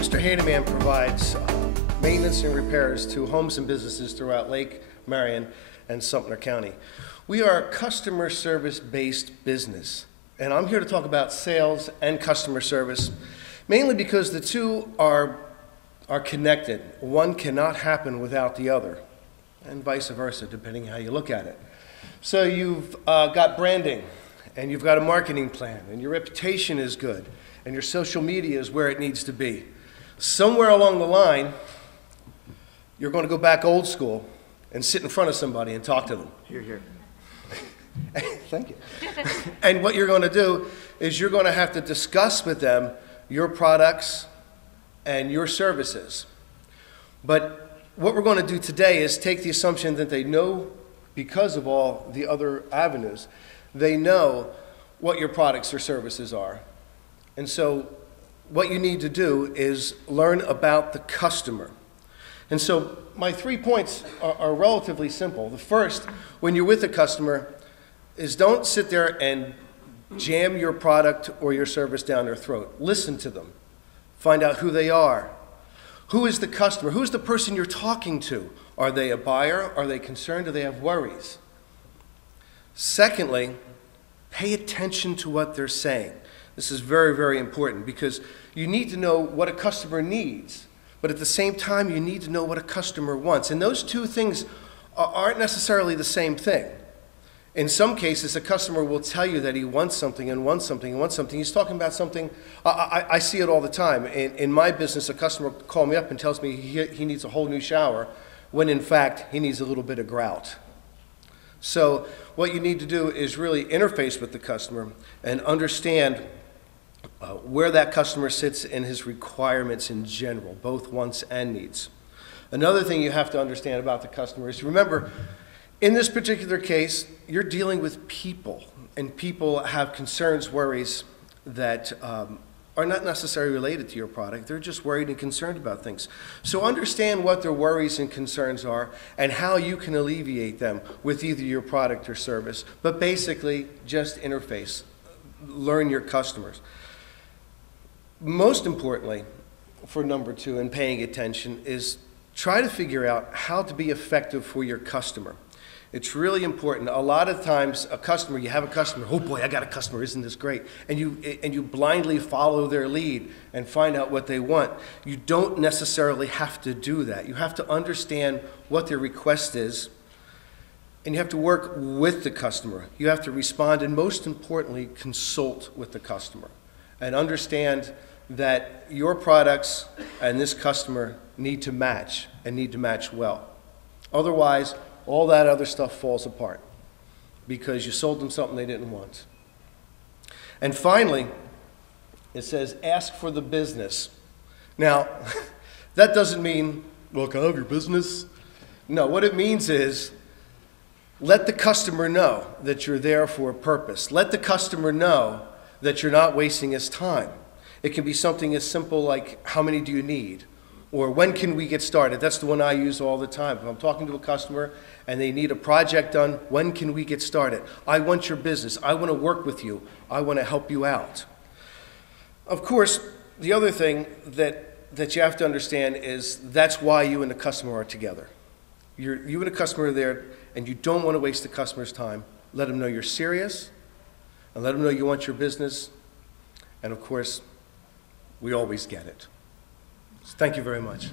Mr. Handyman provides maintenance and repairs to homes and businesses throughout Lake, Marion, and Sumter County. We are a customer service-based business, and I'm here to talk about sales and customer service, mainly because the two are connected. One cannot happen without the other, and vice versa, depending how you look at it. So you've got branding, and you've got a marketing plan, and your reputation is good, and your social media is where it needs to be. Somewhere along the line, you're going to go back old school and sit in front of somebody and talk to them. Hear, hear. Thank you. And what you're going to do is you're going to have to discuss with them your products and your services. But what we're going to do today is take the assumption that they know, because of all the other avenues, they know what your products or services are. And so what you need to do is learn about the customer. And so my 3 points are relatively simple. The first, when you're with a customer, is don't sit there and jam your product or your service down their throat. Listen to them. Find out who they are. Who is the customer? Who's the person you're talking to? Are they a buyer? Are they concerned? Do they have worries? Secondly, pay attention to what they're saying. This is very, very important because you need to know what a customer needs, but at the same time, you need to know what a customer wants. And those two things aren't necessarily the same thing. In some cases, a customer will tell you that he wants something and wants something and wants something. He's talking about something. I see it all the time. In my business, a customer will call me up and tells me he needs a whole new shower, when in fact, he needs a little bit of grout. So what you need to do is really interface with the customer and understand where that customer sits in his requirements in general, both wants and needs. Another thing you have to understand about the customer is, remember, in this particular case, you're dealing with people, and people have concerns, worries that are not necessarily related to your product. They're just worried and concerned about things. So understand what their worries and concerns are and how you can alleviate them with either your product or service, but basically just interface, learn your customers. Most importantly, for number 2 in paying attention, is try to figure out how to be effective for your customer. It's really important. A lot of times, you have a customer, oh boy, I got a customer, isn't this great? And you blindly follow their lead and find out what they want. You don't necessarily have to do that. You have to understand what their request is, and you have to work with the customer. You have to respond, and most importantly, consult with the customer and understand that your products and this customer need to match and need to match well. Otherwise, all that other stuff falls apart because you sold them something they didn't want. And finally, it says, ask for the business. Now, that doesn't mean, well, can I have your business? No, what it means is, let the customer know that you're there for a purpose. Let the customer know that you're not wasting his time. It can be something as simple like, how many do you need? Or when can we get started? That's the one I use all the time. If I'm talking to a customer and they need a project done, when can we get started? I want your business. I want to work with you. I want to help you out. Of course, the other thing that you have to understand is that's why you and the customer are together. You and the customer are there, and you don't want to waste the customer's time. Let them know you're serious, and let them know you want your business. And of course, we always get it. So thank you very much.